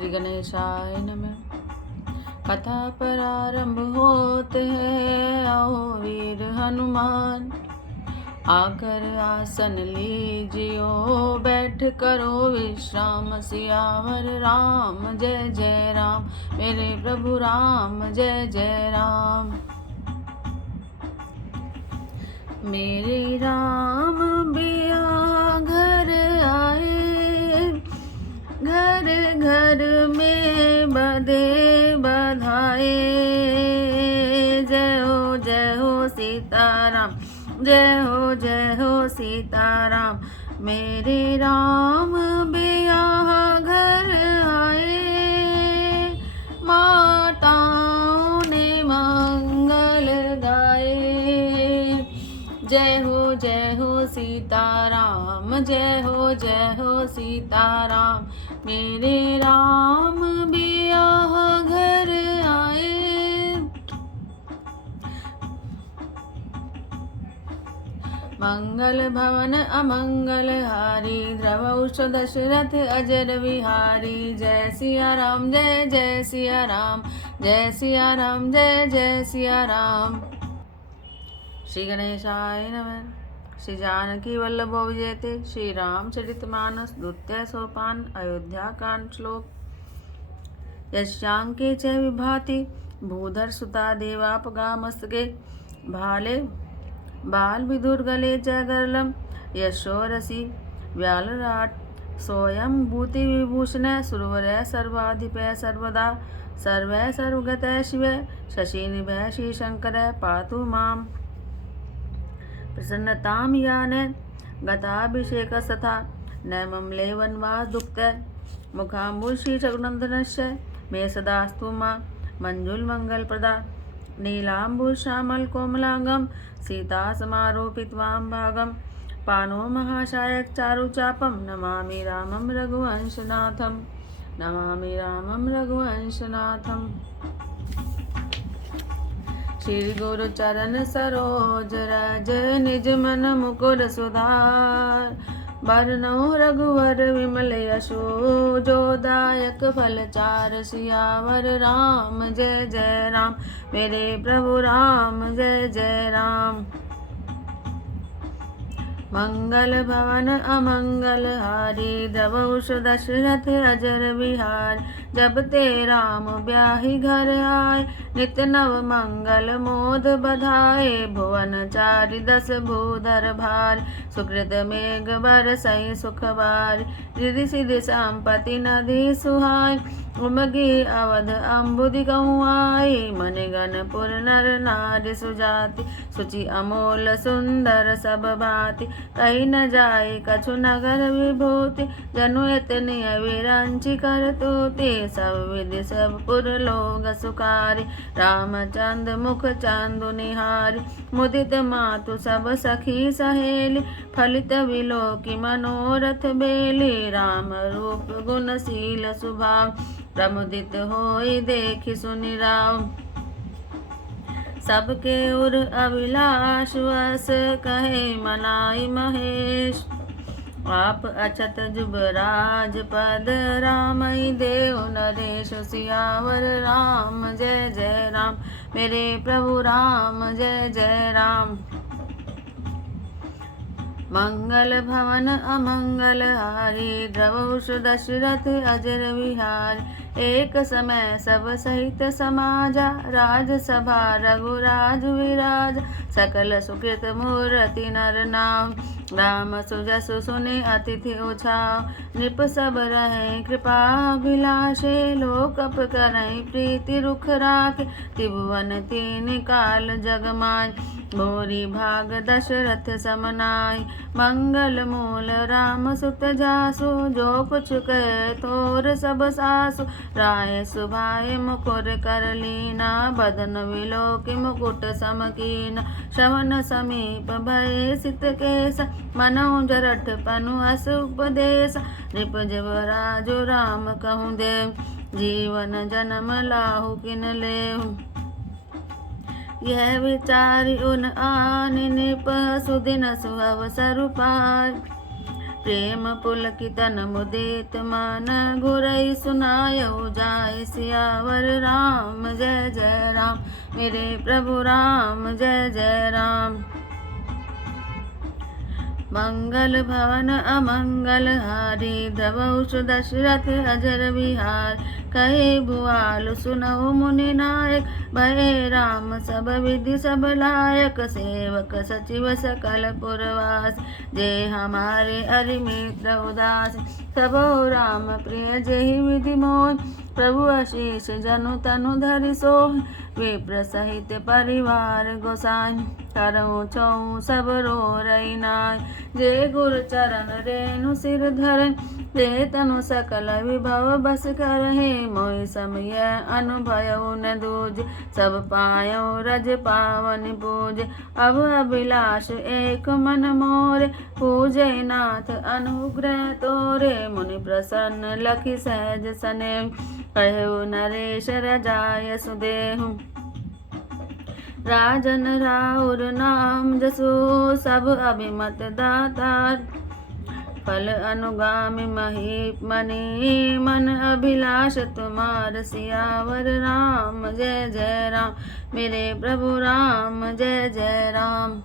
श्री गणेशाय नमः। कथा प्रारंभ होते हैं, आओ वीर हनुमान, आकर आसन लीजियो, बैठ करो विश्राम। सियावर राम जय जय राम, मेरे प्रभु राम जय जय राम। मेरे राम बिया घर आए, घर घर में बधे बधाए। जय हो सीताराम, जय हो सीताराम। मेरे राम बियाह घर आए, माताओं ने मंगल गाए। जय हो सीताराम, जय हो सीताराम। मेरे राम बियाह घर आए। मंगल भवन अमंगल हारी, द्रवौष दशरथ अजर विहारी। जय सिया राम, जय सिया राम, जय सिया राम, जय सिया राम। श्री गणेशाय नमः। श्री जानकी वल्लभो विजयते। श्री रामचरितमानस द्वितीय सोपान, अयोध्या कांड श्लोक। यशांके च विभाति, भूधर सुता देवापगा मस्तके। भाले बाल विदुर गले च गरलम, यशोरसी व्यालराट। सोयम भूति विभूषण, सुरवर सर्वाधिपय सर्वदा। सर्वै सर्वगतः शिव, शशि निभय श्री शंकर। पातु माम प्रसन्नतां यान, गताभिषेकस्तथा। न ममले वनवास दुक्त, मुखाम्बुज श्री रघुनन्दनस्य। मे सदास्तु मां मंजुल प्रदा। नीलाम्बुज श्यामल कोमलांगम, सीता समारोपित्वां भागम। पानो महाशायक चारुचापम, नमामि रामं रघुवंशनाथम, नमामि रामं रघुवंशनाथम। श्री गुरु चरण सरोज रज, निज मन मुकुर सुधार। बरनउँ रघुवर विमल यशो, जो दायक फल चार। सियावर राम जय जय राम, मेरे प्रभु राम जय जय राम। मंगल भवन अमंगल हारी, द्रवौष दशरथ अजर विहार। जब ते राम ब्याहि घर आए, नित नव मंगल मोद बधाए। भुवन चारि दस भूधर भार, सुकृत मेघ बरसई सुख बार। रिधि सिधि संपत्ति नदी सुहाय, उमगी अवध अम्बुदि कहूँ आई। मणिगण पुर नर नारी सुजाति, सुचि अमोल सुंदर सब भांति। कही न जाए कछु नगर विभूति, जनु इतनी अविरंचि कर तूति। सब विधि सब पुर लोग सुखारी, रामचंद्र मुख चंदु निहारी। मुदित मातु सब सखी सहेली, फलित विलोकी मनोरथ बेली। राम रूप गुणशील स्वभाव, प्रमुदित होई देखि सुनि राव। सबके उर अभिलाष वस, कहे मनाई महेश। आप अछत जुबराज पद, रामई देव नरेश। सियावर राम जय जय राम, मेरे प्रभु राम जय जय राम। मंगल भवन अमंगल हारी, द्रवौष दशरथ अजर विहार। एक समय सब सहित समाजा, राजसभा रघुराज विराज। सकल सुकृत मूर्ति नर नाम, राम सुजसु सुने अतिथि उछाव। नृप सब रहे कृपा विलासे, लोकप करई प्रीति रुख राखे। त्रिभुवन तीन काल जगमाय, भूरि भाग दशरथ समनाय। मंगल मूल राम सुत जासु, जो कुछ कहे तोर सब सासु। राय सुभाए मुकुर कर लीना, बदन विलोकि मुकुट समकीना। श्रवण समीप भय सित केस, मनउ जरठ पनु अस उपदेश। नृप जबराजु राम कहूँ देव, जीवन जन्म लाहु किन लेहु। यह विचारि उन आन, नृप सुदिन सुअवसर पाय। प्रेम पुलकितन मुदित मन गुरई सुनायो जाय सियावर राम जय जय राम मेरे प्रभु राम जय जय राम। मंगल भवन अमंगल हारी द्रवौष दशरथ अजर विहार कहे भुआल सुनौ मुनि नायक भय राम सब विधि सब लायक सेवक सचिव सकल पुरवास जे हमारे अरिमित्र उदास सबो राम प्रिय जेहि विधि मोह प्रभु आशीष जनु तनु धरि सोह विप्र सहित परिवार गोसाई करऊँ छऊ सब रो रही नाय जे गुरु चरण रेणु सिर धर ते तनु सकल विभव बस कर हे मोहि समय अनुभव न दूज सब पायो रज पावन पूज अब अभिलाष एक मन मोरे पूजय नाथ अनुग्रह तोरे मुनि प्रसन्न लखि सहज सने कहु नरेश रजाय सुदेहु राजन राउर नाम जसो सब अभिमत दातार फल अनुगामी मनी मन अभिलाष तुम्हार सियावर राम जय जय राम मेरे प्रभु राम जय जय राम।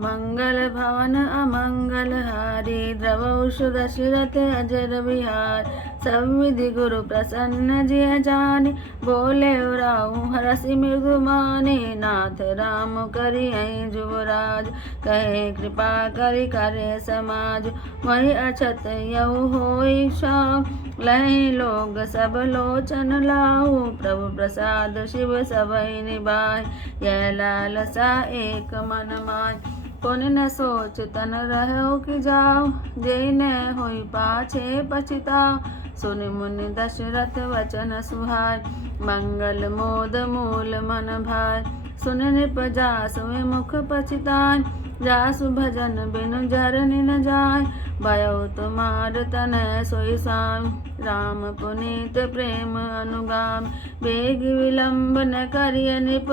मंगल भवन अमंगल हारी द्रवौष दशरथ अजर विहार सब विधि गुरु प्रसन्न जिय जानी बोले राहु हरसि मृदुमानी नाथ राम करि जुवराज कहे कृपा करि करे समाज वही अछत यहु होई शाम लहि लोग सब लोचन लाहु प्रभु प्रसाद शिव सबई निभाय यह लालसा एक मन माय पुन न सोच तन रहो कि जाओ जे न होई पाछे पछताओ सुन मुनि दशरथ वचन सुहाय मंगल मोद मूल मन भाय सुन नृप जासु मुख पछताय जासु भजन बिनु जरनि न जाय भयो तुम्हार तन सोई स्वामी राम पुनीत प्रेम अनुगाम बेग विलंब न करिय नृप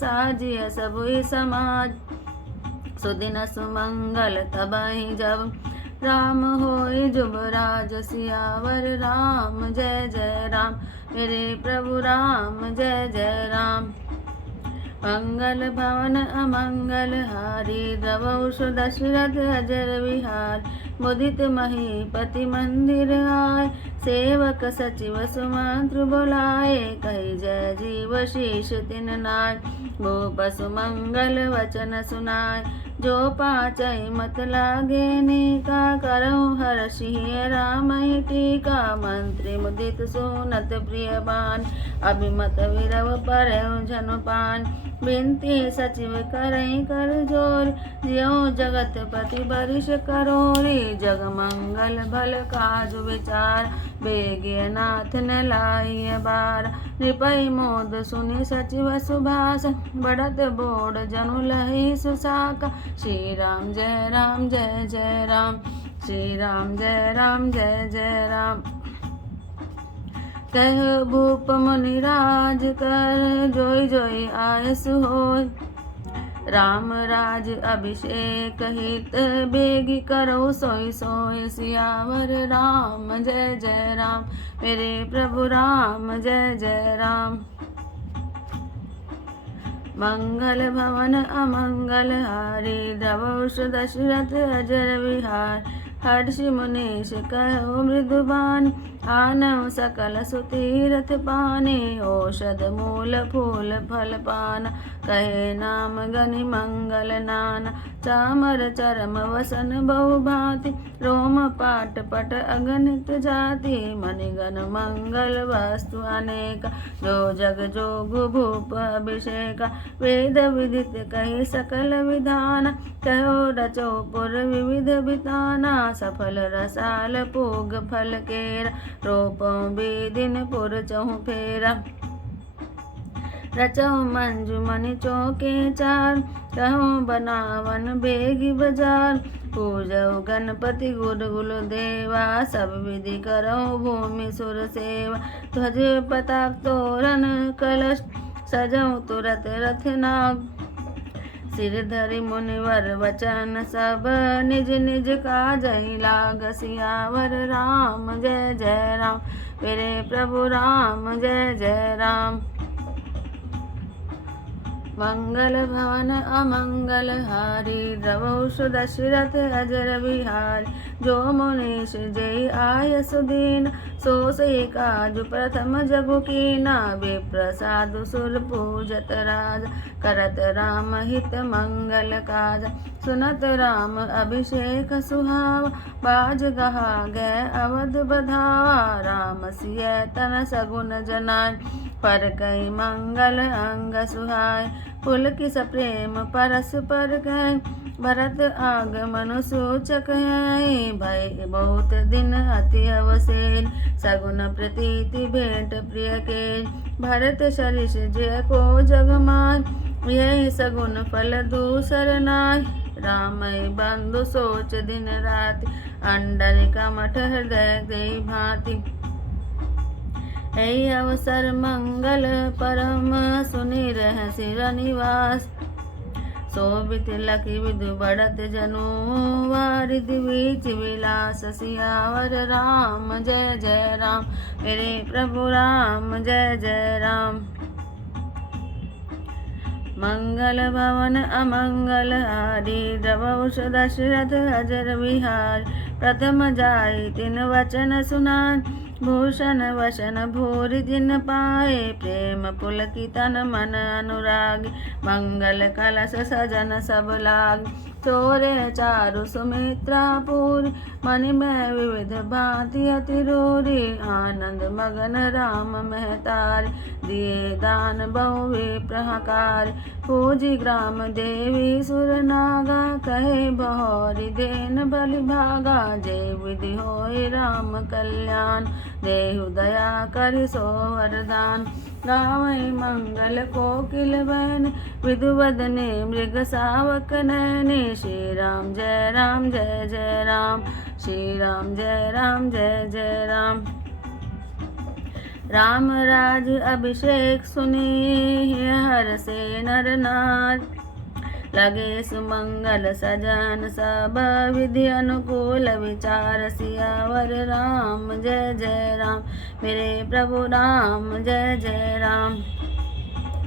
साजिय सबुई समाज सुदिन सुमंगल तबहि जब राम होय जुबराज सियावर राम जय जय राम मेरे प्रभु राम जय जय राम। मंगल भवन अमंगल हारी द्रवौष दशरथ अजर विहार मुदित महीपति मंदिर आय सेवक सचिव सुमंत्र बुलाए कही जय जीव शीश तिन नाय भूप सुमंगल वचन सुनाय जो पाचै मत लागे निका करऊँ हर्षि राम ही टीका मंत्री मुदित सुनत प्रिय बान अभिमत विरव परऊ झनुपान बिनती सचिव करई कर जोर ज्यों जगत पति बरिश करोरी जग मंगल भल काज विचार बेगे नाथ न लाइय बार नृपै मोद सुनि सचिव सुभाष बढ़त बोड़ जनु लहि सुसाका श्री राम जय राम जय जय राम श्री राम जय राम जय जय राम। कह भूप मुनि राज कर जोई जोई आयस होय राम राज अभिषेक हित बेगी करो सोई सोई सियावर राम जय जय राम मेरे प्रभु राम जय जय राम। मंगल भवन अमंगल हारी द्रवौष दशरथ अजर विहार हर्षि मुनीश कहो मृदुबान आनव सकल सुतीरथ पाने औषध मूल फूल फल पान कहे नाम गनि मंगल नाना चामर चरम वसन बहु भांति रोम पाट पट अगणित जाति मणिगण मंगल वस्तु अनेक जो जग जोगु भूप अभिषेक वेद विदित कही सकल विधान कहो रचो पुर विविध बिताना सफल रसाल पूग फल केरा रोपों बेदिन पुर चहु फेरा रचो मंजू मणि चौके चार कहूँ बनावन बेगी बाजार पूजो गणपति गुरुकुल देवा सब विधि करो भूमि सुर सेवा ध्वज पताक तोरण कलश सजो तुरत रथ नाग सिर धरि मुनिवर वचन सब निज निज काजहि लाग सियावर राम जय जय राम। मेरे प्रभु राम जय जय राम। मंगल भवन अमंगल हारी द्रवहुष दशरथ अजर बिहारी। जो मुनीष जय आय सुदीन सो से काजु प्रथम जगु कीना। विप्र साधु सुर पूजत राजा करत राम हित मंगल काज। सुनत राम अभिषेक सुहावा बाज गहा गए अवध बधावा। राम सिय तन सगुन जनाय पर कई मंगल अंग सुहाय। पुलकित प्रेम परस पर गए भरत आगमन सूचक है। भय बहुत दिन अति अवसेन सगुन प्रतीति भेंट प्रिय के। भरत सरिष जय को जगमान यही सगुन फल दूसर नाय। रामय बंधु सोच दिन राति अंडर कमठ हृदय गई भांति। ऐ अवसर मंगल परम सुनि रह सिर निवास। शोभित लखि विधु बढ़त जनु वारिधि बीच विलास। सियावर राम जय जय राम। मेरे प्रभु राम जय जय राम। मंगल भवन अमंगल हारी द्रवहुष दशरथ अजर बिहारी। प्रथम जाई तिन वचन सुनान भूषण वसन भूरि जिन पाए। प्रेम पुलकितन मन अनुरागी मंगल कलश सजन सब लाग। चोरे चारु सुमित्रा पूरी मणि में विविध भांति अतिरूरी। आनंद मगन राम महतारी दिए दान बहु विप्रहकारी। पूजी ग्राम देवी सुर नागा कहे बहोरी देन बलि भागा। जय विधि होय राम कल्याण देहु दया करि सो वरदान। गावै मंगल कोकिल बहन विधुवदने मृग सावक नैने। श्री राम जय राम जय जय राम। श्री राम जय राम जय जय राम। राम राज अभिषेक सुनी हर से नर नार। लगे सुमंगल सजन सब विधि अनुकूल विचार। सियावर राम जय जय राम। मेरे प्रभु राम जय जय राम।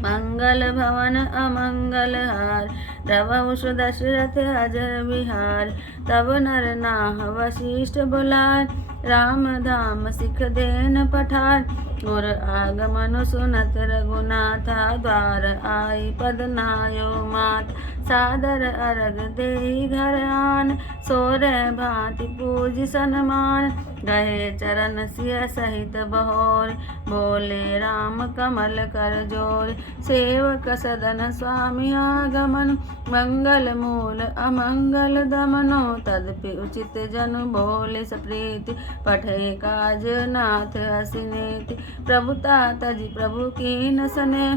मंगल भवन अमंगल हार द्रवहुष दशरथ अजर बिहार। तब नर नाह वशिष्ठ बुलार राम धाम सिख देन पठार। और आगमन सुनत रघुनाथा द्वार आई पद नायो मात। सादर अरग देहि घर आन सोर भांति पूज सनमान। गहे चरण सिय सहित बहोर बोले राम कमल कर जोर। सेवक सदन स्वामी आगमन मंगल मूल अमंगल दमनो। तदपि उचित जनु बोले सप्रीति पठे काज नाथ असिनेति। प्रभुता तजि प्रभु कीन सने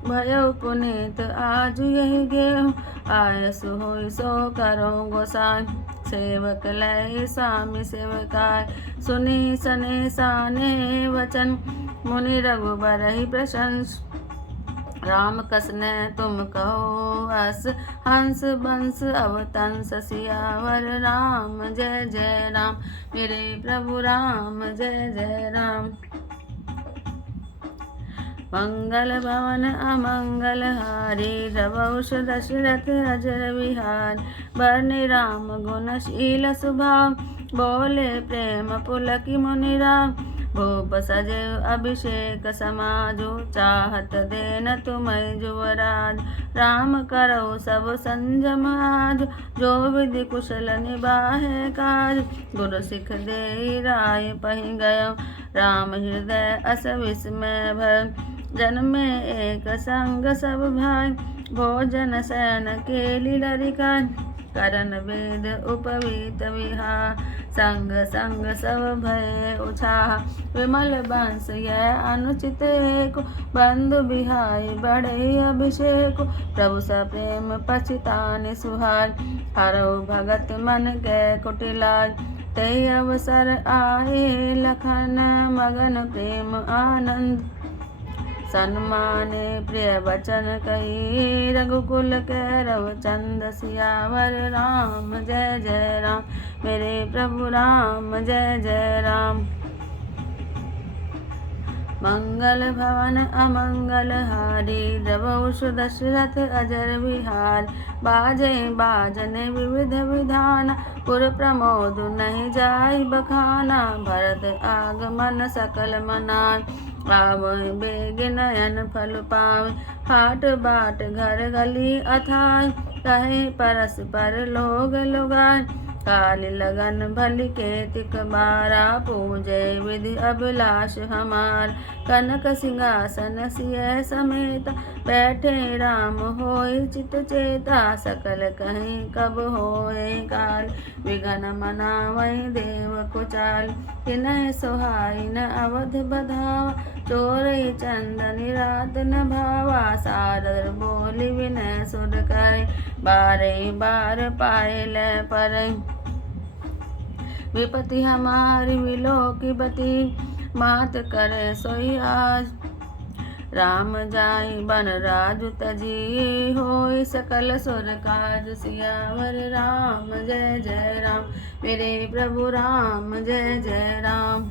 भयो पुनीत आज यही गेहूँ। आयसु होय सो करो गोसाई सेवक लय स्वामी सेवकाय। सुनी सने साने वचन मुनि रघुबर ही प्रशंस। राम कसने तुम कहो अस हंस बंस अवतंस। सियावर राम जय जय राम। मेरे प्रभु राम जय जय राम। मंगल भवन अमंगल हारी द्रवहुष दशरथ अजर बिहारी। बरनि राम गुणशील स्वभाव बोले प्रेम पुलकि मुनि राम। भूप सजैव अभिषेक समाजो चाहत देन तुम्हें जुवराज। राम करो सब संजम आज जो विधि कुशल निबाहे काज। गुरु सिख दे राय पहि गयो राम हृदय अस विस्मय भय। जन में एक संग सब भाई भोजन शयन केली लरिका। करन वेद उपवीत विहार संग संग सब भय उछाह। विमल बंस यह अनुचित एक बंधु बिहाई बड़े अभिषेक। प्रभु स प्रेम पछितानि सुहाय हरौ भगत मन के कुटिलाय। ते अवसर आए लखन मगन प्रेम आनंद सन्माने प्रिय वचन कही, रघुकुल कैरव चंद सियावर राम जय जय राम। मेरे प्रभु राम जय जय राम। मंगल भवन अमंगल हारी, द्रवहुष दशरथ अजर विहार। बाजे बाजन विविध विधान, पुर प्रमोद नहीं जाय बखाना। भरत आगमन सकल मनाय, आवै बेग नयन फल पावै। हाट बाट घर गली अथाय, कहे परस्पर लोग लुगाय। काल लगन भली केतिक बारा, पूजे विधि अभिलाष हमार। कनक सिंहासन सिय समेत, बैठे राम होय चित चेता। सकल कहीं कब होए काल, विघन मनावै देव कुचाल। तिन्ह सोहाई न अवध बधावा, चोरई चंदन रात न भावा। सादर बोली विनय सुर करे, बारे बार पाए ले परै। विपति हमारी विलोकिबती, मात करे सोई आज। राम जाई बन राजु तजी, होय सकल सुर काज। सियावर राम जय जय राम। मेरे प्रभु राम जय जय राम।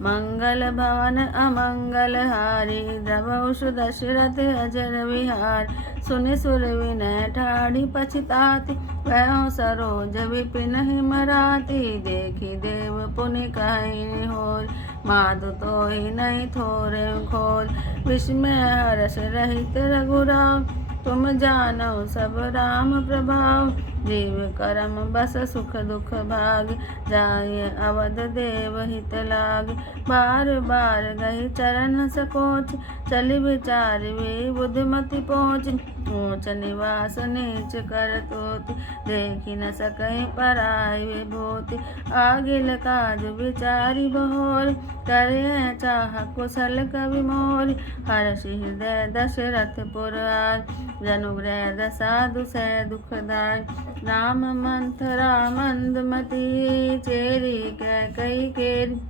मंगल भवन अमंगल हारी, द्रवहुष दशरथ अजर विहार। सुनि सुर विनय ठाढ़ी पछिताति, वह सरोज विपिन हिमराति। देखी देव पुनि कहि होर, माधु तोहि नहीं थोरे खोर। विस्मय हर्ष रहित रघुराव, तुम जानौ सब राम प्रभाव। जीव करम बस सुख दुख भाग, जाय अवध देव हित लाग। बार बार गही चरण सकोच, चली विचार वे बुद्धिमति पहुँच। ऊंच निवास नीच कर तोति, देखी न सकहि पराई विभूति। आगिल काज विचारी बहोर, करे चाह कुशल कवि मोर। हर्षि हृदय दशरथ पुर आय, जनुग्रह दसाधु सह दुखदाय। राम मंथरा मंदमती, चेरी कैकई केरी।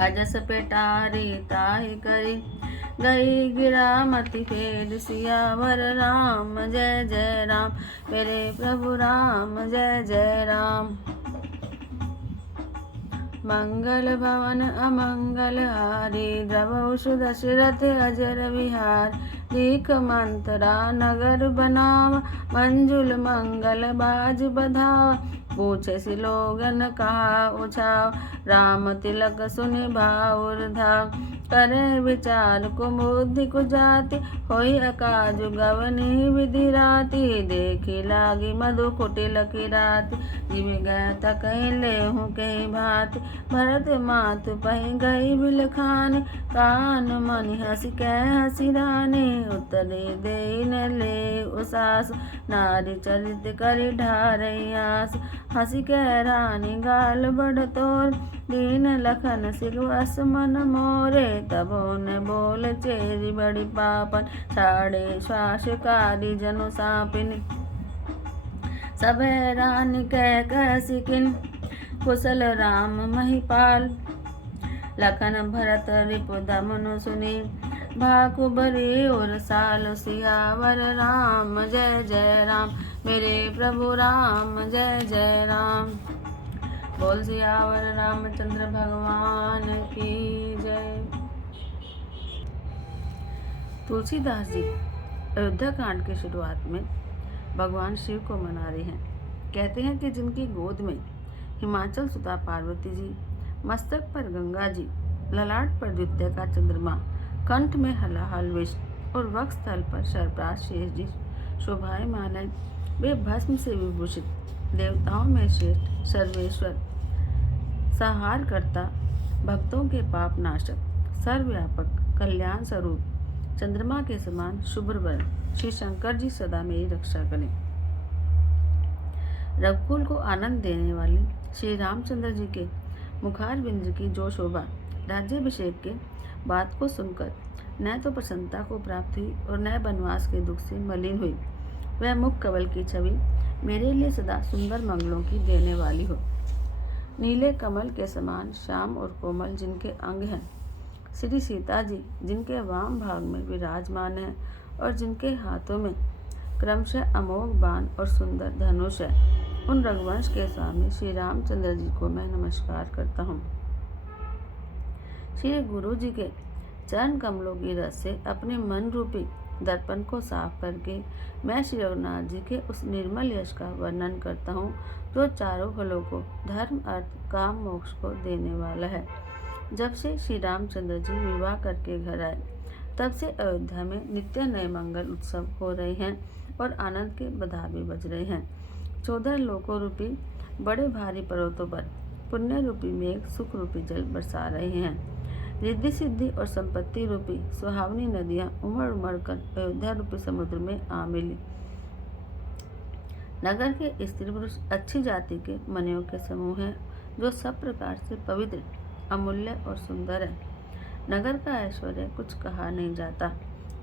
अजस पेटारी ताहि करी, गई गिरा मति फेर। सियावर राम जय जय राम। मेरे प्रभु राम जय जय राम। मंगल भवन अमंगल हारी, द्रवहुष दशरथ अजर विहार। दीख मंतरा नगर बनावा, मंजुल मंगल बाज बधावा। पूछे सि लोगन कहा उछाव, राम तिलक सुनि भाउर धाव। करे विचार कुबुद्धि कुजाति, होई अकाजु गवनी विधि राति। देखी लागी मधु कुटिल किराति, जिम गए तकहि लेहु कहि भाति। भरत मातु पहि गई बिलखानि, कान मनि हँसि कह हँसि रानी। उत्तरे देई न ले उसास, नारी चरित करि ढारई आस। हँसि कह रानी गाल बढ़ तोर, दीन लखन सिगवस मन मोरे। तबो न बोल चेरी बड़ी पापन, छाड़े श्वास कारी जनु सापिन। सभय रानी कह सिकिन, कुशल राम महिपाल। लखन भरत रिपु दमनु सुनी, भाकु बरी और साल। सियावर राम जय जय राम। मेरे प्रभु राम जय जय राम। बोल सियावर रामचंद्र भगवान की जय। तुलसीदास जी अयोध्या कांड की शुरुआत में भगवान शिव को मना रहे हैं। कहते हैं कि जिनकी गोद में हिमाचल सुता पार्वती जी, मस्तक पर गंगा जी, ललाट पर द्वितीय का चंद्रमा, कंठ में हलाहल विष और वक्ष स्थल पर सर्पराज शेष जी शोभायमान है। वे भस्म से विभूषित, देवताओं में श्रेष्ठ, सर्वेश्वर, संहार करता, भक्तों के पाप नाशक, सर्वव्यापक, कल्याण स्वरूप, चंद्रमा के समान शुभ्र वर्ण श्री शंकर जी सदा मेरी रक्षा करें। रघुकुल को आनंद देने वाले श्री रामचंद्र जी के मुखारविंद की जो शोभा राज्याभिषेक के बात को सुनकर न तो प्रसन्नता को प्राप्त हुई और न वनवास के दुख से मलिन हुई, वह मुख कमल की छवि मेरे लिए सदा सुंदर मंगलों की देने वाली हो। नीले कमल के समान श्याम और कोमल जिनके अंग हैं, श्री सीता जी जिनके वाम भाग में विराजमान हैं और जिनके हाथों में क्रमशः अमोघ बाण और सुंदर धनुष है, उन रघुवंश के स्वामी श्री रामचंद्र जी को मैं नमस्कार करता हूँ। श्री गुरु जी के चरण कमलों की रस से अपने मन रूपी दर्पण को साफ करके मैं श्री रघुनाथ जी के उस निर्मल यश का वर्णन करता हूँ जो चारों फलों को, धर्म, अर्थ, काम, मोक्ष को देने वाला है। जब से श्री रामचंद्र जी विवाह करके घर आए, तब से अयोध्या में नित्य नए मंगल उत्सव हो रहे हैं और आनंद के बधावे बज रहे हैं। 14 लोकों रूपी बड़े भारी पर्वतों पर पुण्य रूपी मेघ सुख रूपी जल बरसा रहे हैं। रिद्धि सिद्धि और संपत्ति रूपी सुहावनी नदियां उमड़ उमड़ कर अयोध्या रूपी समुद्र में आ मिली। नगर के स्त्री पुरुष अच्छी जाति के मनियों के समूह हैं जो सब प्रकार से पवित्र, अमूल्य और सुंदर है। नगर का ऐश्वर्य कुछ कहा नहीं जाता।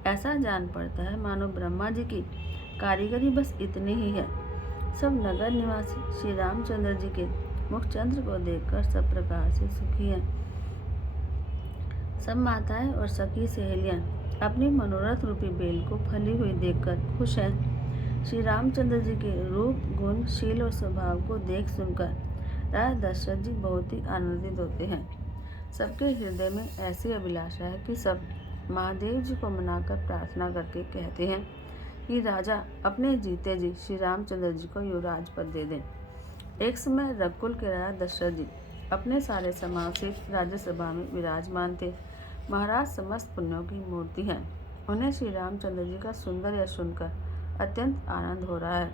ऐसा जान पड़ता है मानो ब्रह्मा जी की कारीगरी बस इतनी ही है। सब नगर निवासी श्री रामचंद्र जी के मुखचंद्र को देखकर सब प्रकार से सुखी हैं। सब माताएं और सखी सहेलियां अपनी मनोरथ रूपी बेल को फली हुई देखकर खुश हैं। श्री रामचंद्र जी के रूप, गुण, शील और स्वभाव को देख सुनकर राजा दशरथ जी बहुत ही आनंदित होते हैं। सबके हृदय में ऐसी अभिलाषा है कि सब महादेव जी को मनाकर प्रार्थना करके कहते हैं कि राजा अपने जीते जी श्री रामचंद्र जी को युवराज पद दे दें। एक समय रघुकुल के राजा दशरथ जी अपने सारे समासीत राज्यसभा में विराजमान थे। महाराज समस्त पुण्यों की मूर्ति हैं। उन्हें श्री रामचंद्र जी का सुंदर यश सुनकर अत्यंत आनंद हो रहा है।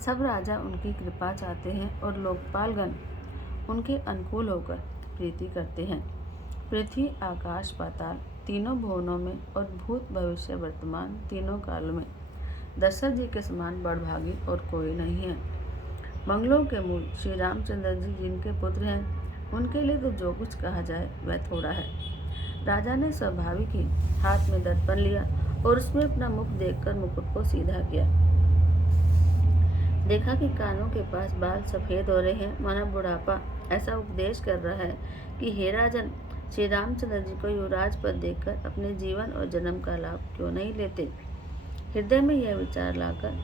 सब राजा उनकी कृपा चाहते हैं और लोकपालगण उनके अनुकूल होकर प्रीति करते हैं। पृथ्वी, आकाश, पाताल तीनों भुवनों में और भूत, भविष्य, वर्तमान तीनों कालों में दशरथ जी के समान बड़भागी और कोई नहीं है। मंगलों के मूल श्री रामचंद्र जी जिनके पुत्र हैं, उनके लिए तो जो कुछ कहा जाए वह थोड़ा है। राजा ने स्वाभाविक ही हाथ में दर्पण लिया और उसमें अपना मुख देखकर मुकुट को सीधा किया। देखा कि कानों के पास बाल सफेद हो रहे हैं, मानो बुढ़ापा ऐसा उपदेश कर रहा है कि हे राजन, श्री रामचंद्र जी को युवराज पद देकर अपने जीवन और जन्म का लाभ क्यों नहीं लेते। हृदय में यह विचार लाकर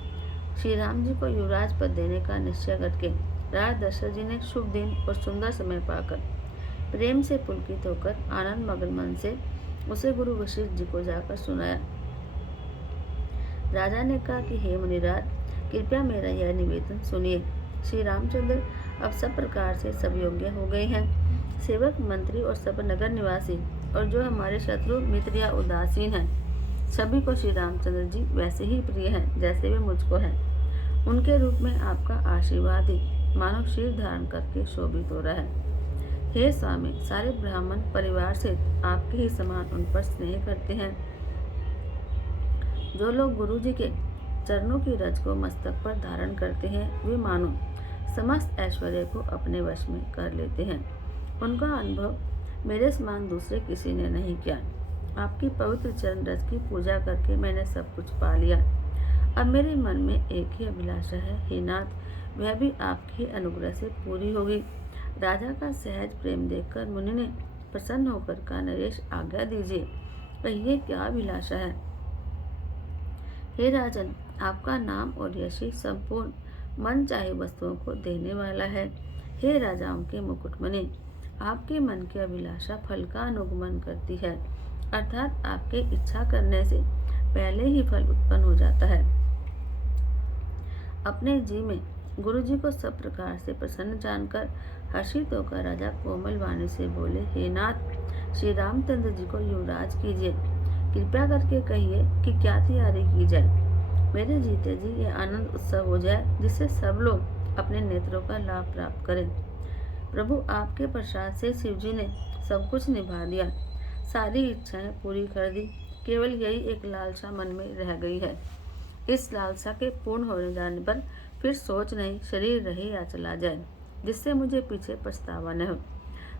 श्री राम जी को युवराज पद देने का निश्चय करके राजा दशरथ जी ने शुभ दिन और सुंदर समय पाकर प्रेम से पुलकित होकर आनंद मगन मन से उसे गुरु वशिष्ठ जी को जाकर सुनाया। राजा ने कहा कि हे मुनिराज, कृपया मेरा यह निवेदन सुनिए। श्री रामचंद्र अब सब प्रकार से सब योग्य हो गए हैं। सेवक, मंत्री और सब नगर निवासी और जो हमारे शत्रु, मित्र या उदासीन हैं, सभी को श्री रामचंद्र जी वैसे ही प्रिय हैं जैसे वे मुझको हैं। उनके रूप में आपका आशीर्वाद ही मानव शीर धारण करके शोभित हो रहा है। हे स्वामी, सारे ब्राह्मण परिवार से आपके ही समान उन पर स्नेह करते हैं। जो लोग गुरु जी के चरणों की रज को मस्तक पर धारण करते हैं, वे मानो समस्त ऐश्वर्य को अपने वश में कर लेते हैं। उनका अनुभव मेरे समान दूसरे किसी ने नहीं किया। आपकी पवित्र चरण रज की पूजा करके मैंने सब कुछ पा लिया। अब मेरे मन में एक ही अभिलाषा है, हे नाथ, वह भी आपके अनुग्रह से पूरी होगी। राजा का सहज प्रेम देखकर मुनि ने प्रसन्न होकर कहा, नरेश, आज्ञा दीजिए, कहिए क्या अभिलाषा है। हे राजन, आपका नाम और यश संपूर्ण मन चाहे वस्तुओं को देने वाला है। हे राजाओं के मुकुटमणि, आपके मन की अभिलाषा फल का अनुगमन करती है, अर्थात आपके इच्छा करने से पहले ही फल उत्पन्न हो जाता है। अपने जी में गुरु जी को सब प्रकार से प्रसन्न जानकर हर्षित होकर राजा कोमल वाणी से बोले, हे नाथ, श्री रामचंद्र जी को युवराज कीजिए। कृपया करके कहिए कि क्या तैयारी की जाए। मेरे जीते जी ये आनंद उत्सव हो जाए जिससे सब लोग अपने नेत्रों का लाभ प्राप्त करें। प्रभु, आपके प्रसाद से शिव जी ने सब कुछ निभा दिया, सारी इच्छाएं पूरी कर दी। केवल यही एक लालसा मन में रह गई है। इस लालसा के पूर्ण हो जाने पर फिर सोच नहीं, शरीर रहे या चला जाए, जिससे मुझे पीछे पछतावा न हो।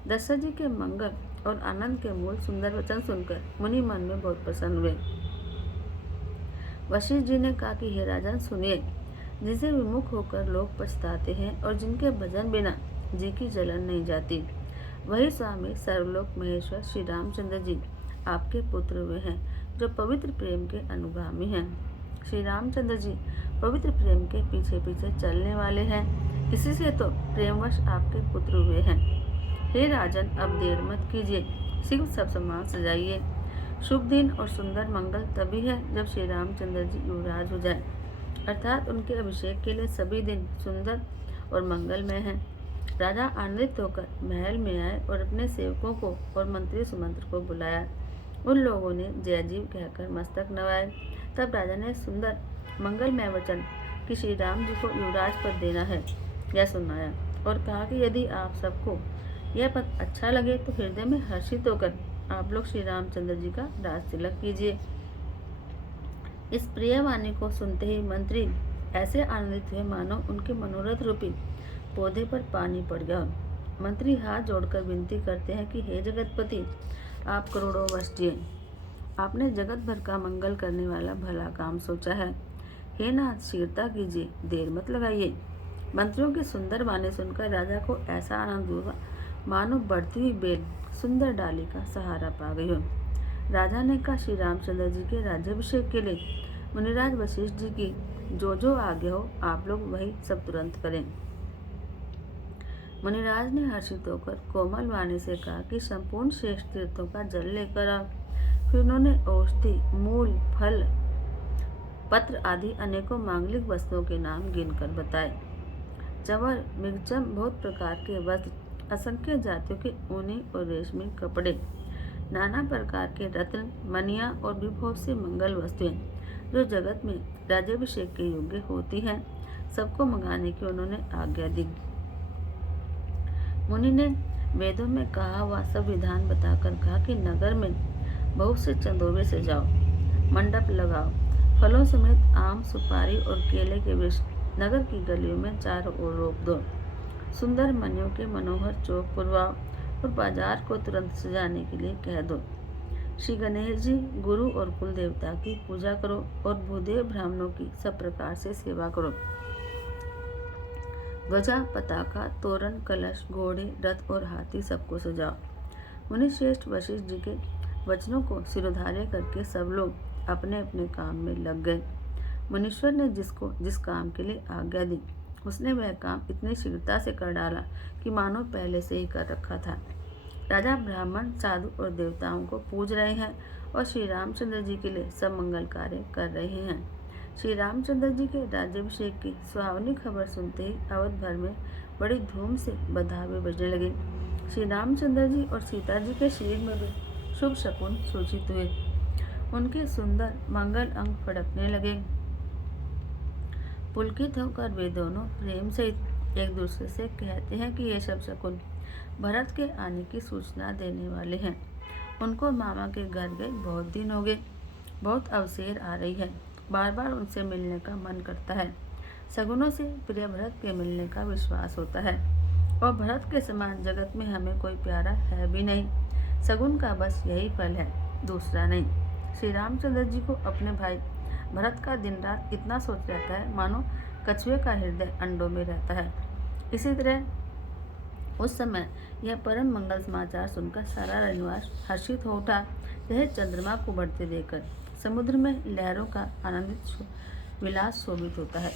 दशरथ जी के मंगल और आनंद के मूल सुंदर वचन सुनकर मुनि मन में बहुत प्रसन्न हुए। वशिष्ठ जी ने कहा कि हे राजन, सुनिए, जिसे विमुख होकर लोग पछताते हैं और जिनके भजन बिना जी की जलन नहीं जाती, वही स्वामी सर्वलोक महेश्वर श्री रामचंद्र जी आपके पुत्र हुए हैं, जो पवित्र प्रेम के अनुगामी हैं। श्री रामचंद्र जी पवित्र प्रेम के पीछे पीछे चलने वाले हैं, इसी से तो प्रेमवश आपके पुत्र हुए हैं। हे राजन, अब देर मत कीजिए, शीघ्र सब सामान सजाइए। शुभ दिन और सुंदर मंगल तभी है जब श्री रामचंद्र जी युवराज हो जाए, अर्थात उनके अभिषेक के लिए सभी दिन सुंदर और मंगलमय हैं। राजा आनंदित होकर महल में आए और अपने सेवकों को और मंत्री सुमंत्र को बुलाया। उन लोगों ने जय जीव कहकर मस्तक नवाए। तब राजा ने सुंदर मंगलमय वचन कि श्री राम जी को युवराज पद देना है यह सुनाया और कहा कि यदि आप सबको यह पद अच्छा लगे तो हृदय में हर्षित होकर आप लोग श्री रामचंद्र जी का राज तिलक कीजिए। इस प्रिय वाणी को सुनते ही मंत्री ऐसे आनंदित हुए मानो उनके मनोरथ रूपी पौधे पर पानी पड़ गया। मंत्री हाथ जोड़कर विनती करते हैं कि हे जगतपति, आप करोड़ों वर्ष जिए। आपने जगत भर का मंगल करने वाला भला काम सोचा है। हे नाथ, शीघ्रता कीजिए, देर मत लगाइए। मंत्रियों की सुंदर वाणी सुनकर राजा को ऐसा आनंद हुआ मानो बढ़ती हुई बेल सुंदर डाली का सहारा पा गई हो। राजा ने कहा, श्री रामचंद्र जी के राज्याभिषेक के लिए मुनिराज वशिष्ठ जी की जो आज्ञा हो आप लोग वही सब तुरंत करें। मुनिराज ने हर्षित होकर कोमल वाणी से कहा कि संपूर्ण श्रेष्ठ तीर्थों का जल लेकर आओ। फिर उन्होंने औषधि, मूल, फल, पत्र आदि अनेकों मांगलिक वस्तुओं के नाम गिनकर बताए। चंवर, मृगचम, बहुत प्रकार के वस्त्र, असंख्य जातियों के ऊनी और रेशमी कपड़े, नाना प्रकार के रत्न, मणियां और भी बहुत सी मंगल वस्तुएं जो जगत में राज्याभिषेक के योग्य होती हैं, सबको मंगाने की उन्होंने आज्ञा दी। मुनि ने वेदों में कहा हुआ सब विधान बताकर कहा कि नगर में बहुत से चंदोवे से जाओ, मंडप लगाओ, फलों समेत आम, सुपारी और केले के वृक्ष नगर की गलियों में चारों ओर रोप दो। सुंदर मणियों के मनोहर चौक पुरवाओ और बाजार को तुरंत सजाने के लिए कह दो। श्री गणेश जी, गुरु और कुल देवता की पूजा करो और भूदेव ब्राह्मणों की सब प्रकार से सेवा करो। ध्वजा, पताका, तोरण, कलश, घोड़े, रथ और हाथी सबको सजाओ। मुनि श्रेष्ठ वशिष्ठ जी के वचनों को सिरोधार्य करके सब लोग अपने अपने काम में लग गए। मुनीश्वर ने जिसको जिस काम के लिए आज्ञा दी उसने वह काम इतनी शीघ्रता से कर डाला कि मानो पहले से ही कर रखा था। राजा ब्राह्मण, साधु और देवताओं को पूज रहे हैं और श्री रामचंद्र जी के लिए सब मंगल कार्य कर रहे हैं। श्री रामचंद्र जी के राज्याभिषेक की सुहावनी खबर सुनते ही अवध भर में बड़ी धूम से बधावे बजने लगे। श्री रामचंद्र जी और सीता जी के शरीर में भी शुभ शकुन सूचित हुए। उनके सुंदर मंगल अंग फड़कने लगे। पुलकित होकर वे दोनों प्रेम सहित एक दूसरे से कहते हैं कि ये सब शकुन भरत के आने की सूचना देने वाले हैं। उनको मामा के घर गए बहुत दिन हो गए, बहुत अवसेर आ रही है, बार बार उनसे मिलने का मन करता है। सगुनों से प्रिय भरत के मिलने का विश्वास होता है और भरत के समान जगत में हमें कोई प्यारा है भी नहीं। सगुन का बस यही फल है, दूसरा नहीं। श्री रामचंद्र जी को अपने भाई भरत का दिन रात इतना सोच रहता है मानो कछुए का हृदय अंडों में रहता है। इसी तरह उस समय यह परम मंगल समाचार सुनकर सारा रनिवास हर्षित हो उठा। यह चंद्रमा को बढ़ते देखकर समुद्र में लहरों का आनंदित विलास शोभित होता है।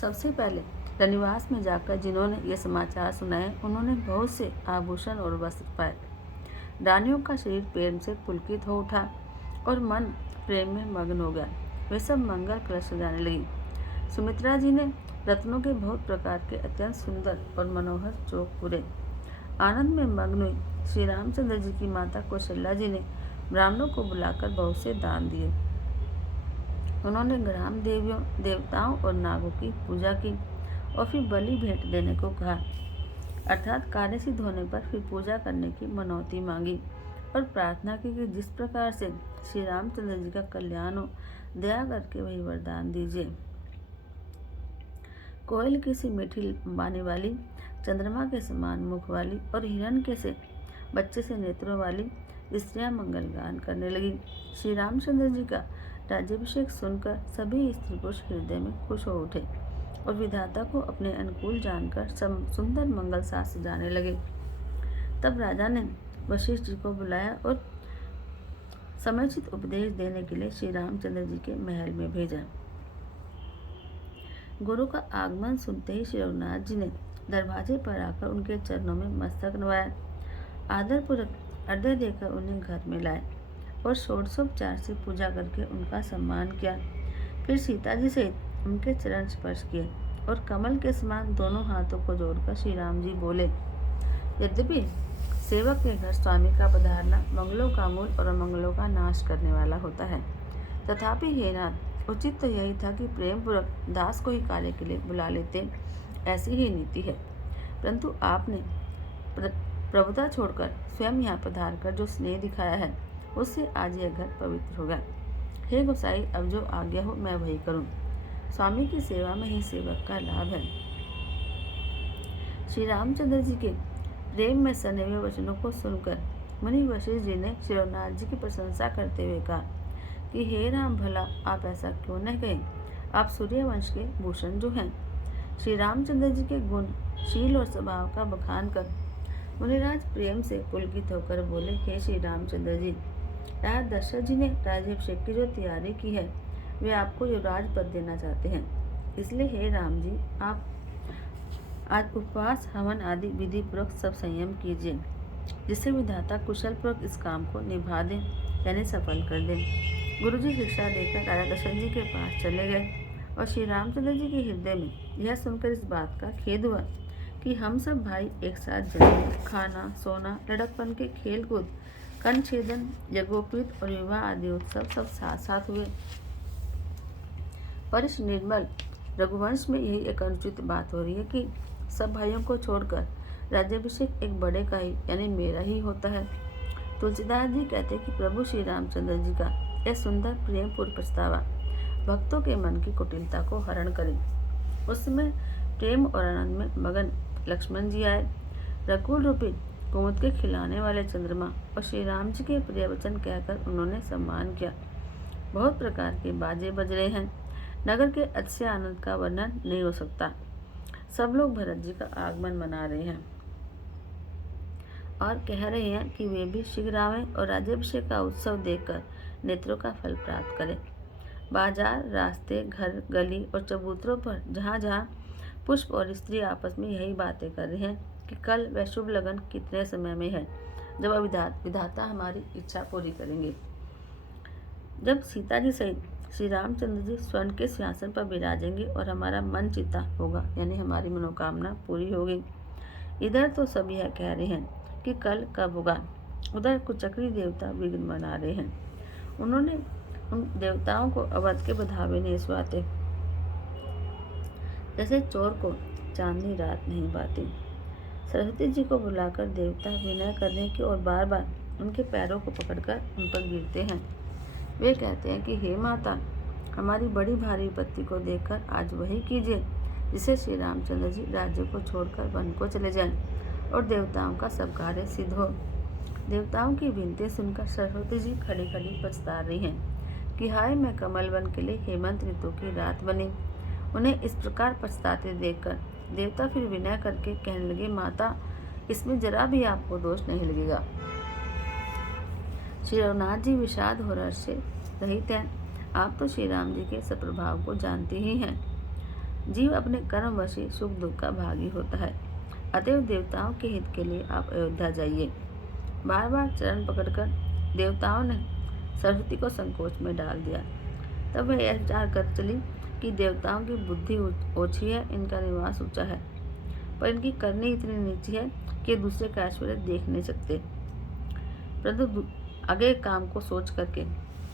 सबसे पहले रनिवास में जाकर जिन्होंने ये समाचार सुनाए उन्होंने बहुत से आभूषण और वस्त्र पाए। रानियों का शरीर प्रेम से पुलकित हो उठा और मन प्रेम में मग्न हो गया। वे सब मंगल कलश सजाने लगी। सुमित्रा जी ने रत्नों के बहुत प्रकार के अत्यंत सुंदर और मनोहर चौक पूरे। आनंद में मग्न हुई श्री रामचंद्र जी की माता कौशल्या जी ने ब्राह्मणों को बुलाकर बहुत से दान दिए। उन्होंने ग्राम देवियों, देवताओं और नागों की पूजा की और फिर बलि भेंट देने को कहा, अर्थात कार्य सिद्ध होने पर फिर पूजा करने की मनौती मांगी और प्रार्थना की कि जिस प्रकार से श्री रामचंद्र जी का कल्याण हो, दया करके वही वरदान दीजिए। कोयल की सी मीठी बानी वाली, चंद्रमा के समान मुख वाली और हिरण के से बच्चे से नेत्रों वाली स्त्रियां मंगल गान करने लगी। श्री रामचंद्र जी का राज्याभिषेक सुनकर सभी स्त्री पुरुष हृदय में खुश हो उठे और विधाता को अपने अनुकूल जानकर सब सुंदर मंगल साज सजाने लगे। तब राजा ने वशिष्ठ जी को बुलाया और समुचित उपदेश देने के लिए श्री रामचंद्र जी के महल में भेजा। गुरु का आगमन सुनते ही श्री रघुनाथ जी ने दरवाजे पर आकर उनके चरणों में मस्तक नवाया, आदरपूर्वक अर्घ्य देकर उन्हें घर में लाए और षोडशोपचार से पूजा करके उनका सम्मान किया। फिर सीता जी सहित उनके चरण स्पर्श किए और कमल के समान दोनों हाथों को जोड़कर श्री राम जी बोले, यद्यपि सेवक के घर स्वामी का पधारना मंगलों का मूल और अमंगलों का नाश करने वाला होता है, तथापि हे नाथ, उचित तो यही था कि प्रेम पूर्वक दास को ही कार्य के लिए बुला लेते, ऐसी ही नीति है। परंतु आपने प्रभुता छोड़कर स्वयं यहाँ पधार कर जो स्नेह दिखाया है, उससे आज यह घर पवित्र हो गया। हे गोसाई, अब जो आज्ञा हो मैं वही करूं। स्वामी की सेवा में ही सेवक का लाभ है। श्री रामचंद्र जी के प्रेम में सने हुए वचनों को सुनकर मुनि वशिष्ठ जी ने श्री रघुनाथ जी की प्रशंसा करते हुए कहा कि हे राम, भला आप ऐसा क्यों न कहें, आप सूर्यवंश के भूषण जो हैं। श्री रामचंद्र जी के गुण, शील और स्वभाव का बखान कर मुनिराज प्रेम से पुलकित होकर बोले, हे श्री रामचंद्र जी, राजा दशरथ जी ने राज्याभिषेक की जो तैयारी की है, वे आपको युवराज पद देना चाहते हैं। इसलिए हे राम जी, आप आज उपवास, हवन आदि विधि पूर्वक सब संयम कीजिए, जिससे विधाता कुशल पूर्वक इस काम को निभा दें, यानी सफल कर दें। गुरुजी शिक्षा देकर राजा दशरथ जी के पास चले गए और श्री रामचंद्र जी के हृदय में यह सुनकर इस बात का खेद हुआ कि हम सब भाई एक साथ जन्मे, खाना, सोना, लड़कपन के खेल कूद, कंठ छेदन, यज्ञोपवीत और विवाह आदि उत्सव सब साथ साथ हुए, पर इस निर्मल रघुवंश में यही एक अनुचित बात हो रही है कि सब भाइयों को छोड़कर राज्याभिषेक एक बड़े का ही, यानी मेरा ही होता है। तुलसीदास जी कहते हैं कि प्रभु श्री रामचंद्र जी का यह सुंदर प्रेमपूर्ण प्रस्तावा भक्तों के मन की कुटिलता को हरण करे। उस समय प्रेम और आनंद में मगन लक्ष्मण जी आए। रघुकुल रूपी कुमुद के खिलाने वाले चंद्रमा और श्री राम जी के प्रिय वचन कहकर उन्होंने सम्मान किया। बहुत प्रकार के बाजे बज रहे हैं। नगर के अच्छे आनंद का वर्णन नहीं हो सकता। सब लोग भरत जी का आगमन मना रहे हैं और कह रहे हैं कि वे भी शीघ्र आवें और राज्याभिषेक का उत्सव देखकर नेत्रों का फल प्राप्त करें। बाजार, रास्ते, घर, गली और चबूतरों पर जहाँ जहाँ पुष्प और स्त्री आपस में यही बातें कर रहे हैं कि कल वह शुभ लगन कितने समय में है, जब विधाता हमारी इच्छा पूरी करेंगे। जब सीता जी सहित श्री रामचंद्र जी स्वर्ण के सिंहासन पर विराजेंगे और हमारा मन चिता होगा, यानी हमारी मनोकामना पूरी होगी। इधर तो सब यह कह रहे हैं कि कल कब होगा, उधर कुचक्री देवता विघ्न बना रहे हैं। उन्होंने उन देवताओं को अवध के बधावे नहीं सुहाते, जैसे चोर को चांदनी रात नहीं पाती। सरस्वती जी को बुलाकर देवता विनय करने की और बार बार उनके पैरों को पकड़कर उन पर गिरते हैं। वे कहते हैं कि हे माता, हमारी बड़ी भारी विपत्ति को देखकर आज वही कीजिए जिसे श्री रामचंद्र जी राज्य को छोड़कर वन को चले जाएं और देवताओं का सब कार्य सिद्ध हो। देवताओं की विनती सुनकर सरस्वती जी खड़ी खड़ी पछता रही हैं कि हाय, मैं कमल वन के लिए हेमंत ऋतु की रात बनी। उन्हें इस प्रकार पछताते देखकर देवता फिर विनय करके कहने लगे, माता, इसमें जरा भी आपको दोष नहीं लगेगा। श्री रघुनाथ जी विषाद हो रस से रहित हैं। आप तो श्री राम जी के सप्रभाव को जानते ही हैं। जीव अपने कर्मवशी सुख दुख का भागी होता है, अतएव देवताओं के हित के लिए आप अयोध्या जाइए। बार बार चरण पकड़कर देवताओं ने सरस्वती को संकोच में डाल दिया। तब वह यह विचार कर चली कि देवताओं की बुद्धि ओछी है, इनका निवास ऊंचा है, पर इनकी करनी इतनी नीची है कि दूसरे का ऐश्वर्य देख नहीं सकते। परंतु आगे काम को सोच करके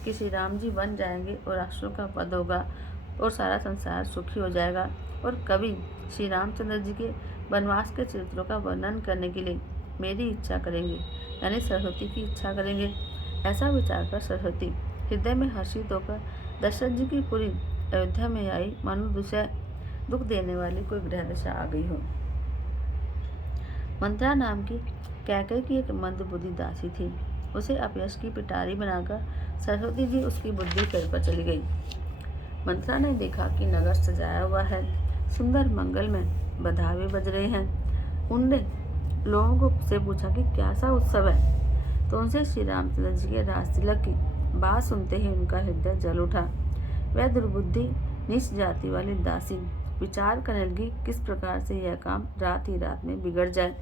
कि श्री राम जी वन जाएंगे और राष्ट्रों का पद होगा और सारा संसार सुखी हो जाएगा, और कभी श्री रामचंद्र जी के वनवास के चरित्रों का वर्णन करने के लिए मेरी इच्छा करेंगे, यानी सरस्वती की इच्छा करेंगे। ऐसा विचार कर सरस्वती हृदय में हर्षित होकर दशरथ जी की पूरी अयोध्या में आई, मानो दूसरे दुख देने वाली कोई ग्रह दशा आ गई हो। मंत्रा नाम की कैकई की एक मंद बुद्धि दासी थी। उसे अपयश की पिटारी बनाकर सरस्वती जी उसकी बुद्धि कर चली गई। मंत्रा ने देखा कि नगर सजाया हुआ है, सुंदर मंगल में बधावे बज रहे हैं। उनने लोगों को से पूछा कि क्या सा उत्सव है, तो उनसे श्री रामचंद्र जी के राज तिलक की बात सुनते ही उनका हृदय जल उठा। वह दुर्बुद्धि नीच जाति वाली दासी विचार करने लगी किस प्रकार से यह काम रात ही रात में बिगड़ जाए।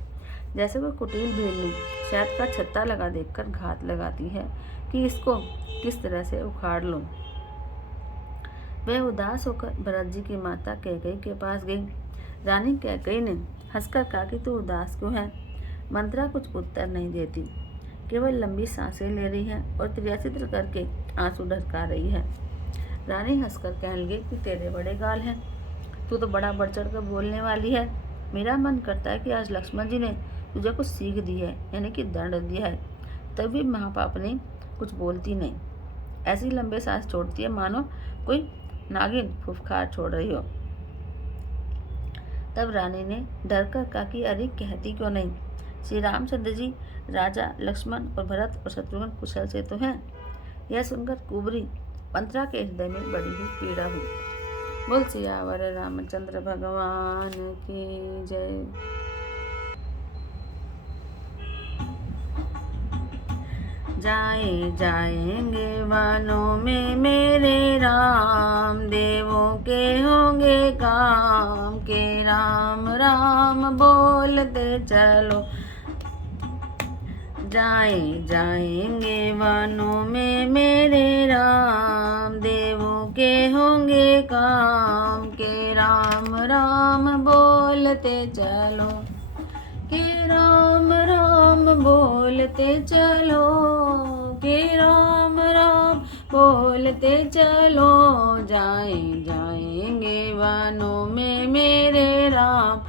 जैसे वह कुटिल भेड़नी शहद का छत्ता लगा देखकर घात लगाती है कि इसको किस तरह से उखाड़ लूं। वह उदास होकर भरत जी की माता कैकेयी के पास गई। रानी कैकेयी ने हंसकर कहा कि तू उदास क्यों है। मंत्रा कुछ उत्तर नहीं देती, केवल लंबी सांसें ले रही है और त्रियाचित्र करके आंसू ढरका रही है। रानी हंसकर कहने लगी कि तेरे बड़े गाल हैं, तू तो बड़ा बढ़ चढ़ कर बोलने वाली है। मेरा मन करता है कि आज लक्ष्मण जी ने तुझे कुछ सीख दी है, यानी कि दंड दिया है, तभी महापाप ने कुछ बोलती नहीं। ऐसी लंबे सांस छोड़ती है मानो कोई नागिन फुफकार छोड़ रही हो। तब रानी ने डर कर कहा कि अरे कहती क्यों नहीं, श्री रामचंद्र जी, राजा लक्ष्मण और भरत और शत्रुघ्न कुशल से तो हैं। यह सुनकर कुबरी मंत्रा के हृदय में बड़ी ही पीड़ा हुई। बोल सियावर रामचंद्र भगवान की जय। जाएंगे वनों में मेरे राम, देवों के होंगे काम के राम राम बोलते चलो। जाएंगे वनों में मेरे राम, देवों के होंगे काम के राम राम बोलते चलो, के राम राम बोलते चलो, के राम राम बोलते चलो। जाएंगे वनों में मेरे राम,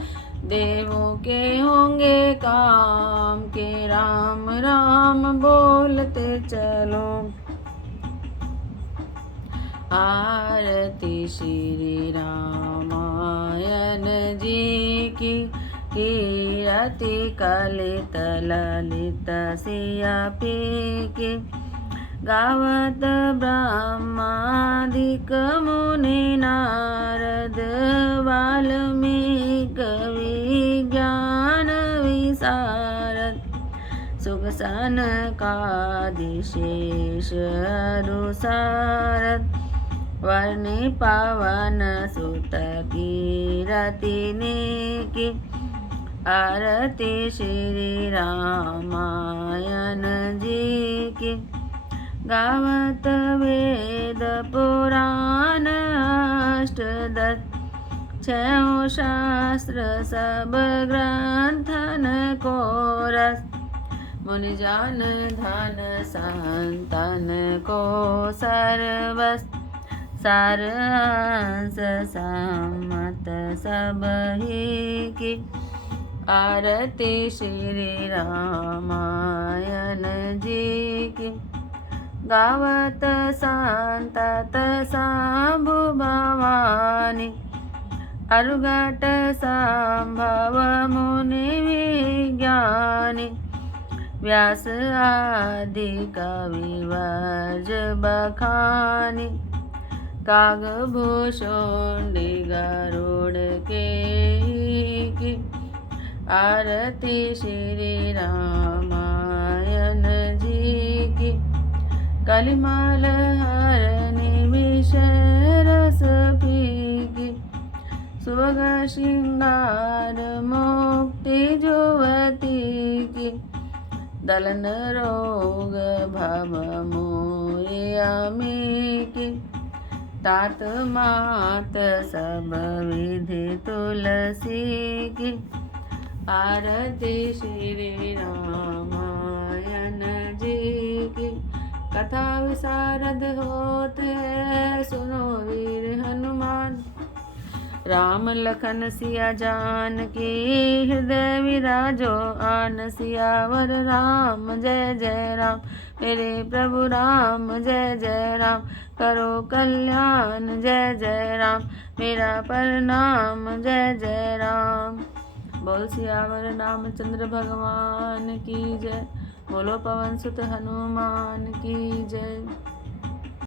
देवों के होंगे काम के राम राम बोलते चलो। आरती श्री रामायण जी की, कीरति कलित ललित सिया पी की। गावत ब्रह्मादिक मुनि नारद, वाल्मीकि विज्ञान विशारद। सुख सनकादिशेष अनुसारद, वर्णि पवन सुत कीरति की। आरती श्री रामायण जी की। गावत वेद पुराण अष्टदश, छयों शास्त्र सब ग्रंथन को रस। मुनि जान धन संतन को सर्वस, सार अंश सम्मत सब ही की। आरती श्री रामायण जी की। गावत संतत सांभु भवानी, अरुघट संभव मुनि विज्ञानी। व्यास आदि कवि वर्ज बखानी, कागभूषुंडी गरुड़ के की। आरती श्री रामायण जी की। कलिमल हरनि विषय रस पीकी, सुभग श्रृंगार मुक्ति जुवती की। दलन रोग भव मोहि अमी की, तात मात सब विधि तुलसी की। आरती श्री रामायण जी की। कथा विशारद होते सुनो वीर हनुमान, राम लखन सिया जान की। हृदय विराजो आन सियावर राम, जय जय राम मेरे प्रभु राम, जय जय राम करो कल्याण, जय जय राम मेरा प्रणाम, जय जय राम। बोल सियावर रामचंद्र भगवान की जय। बोलो पवन सुत हनुमान की जय।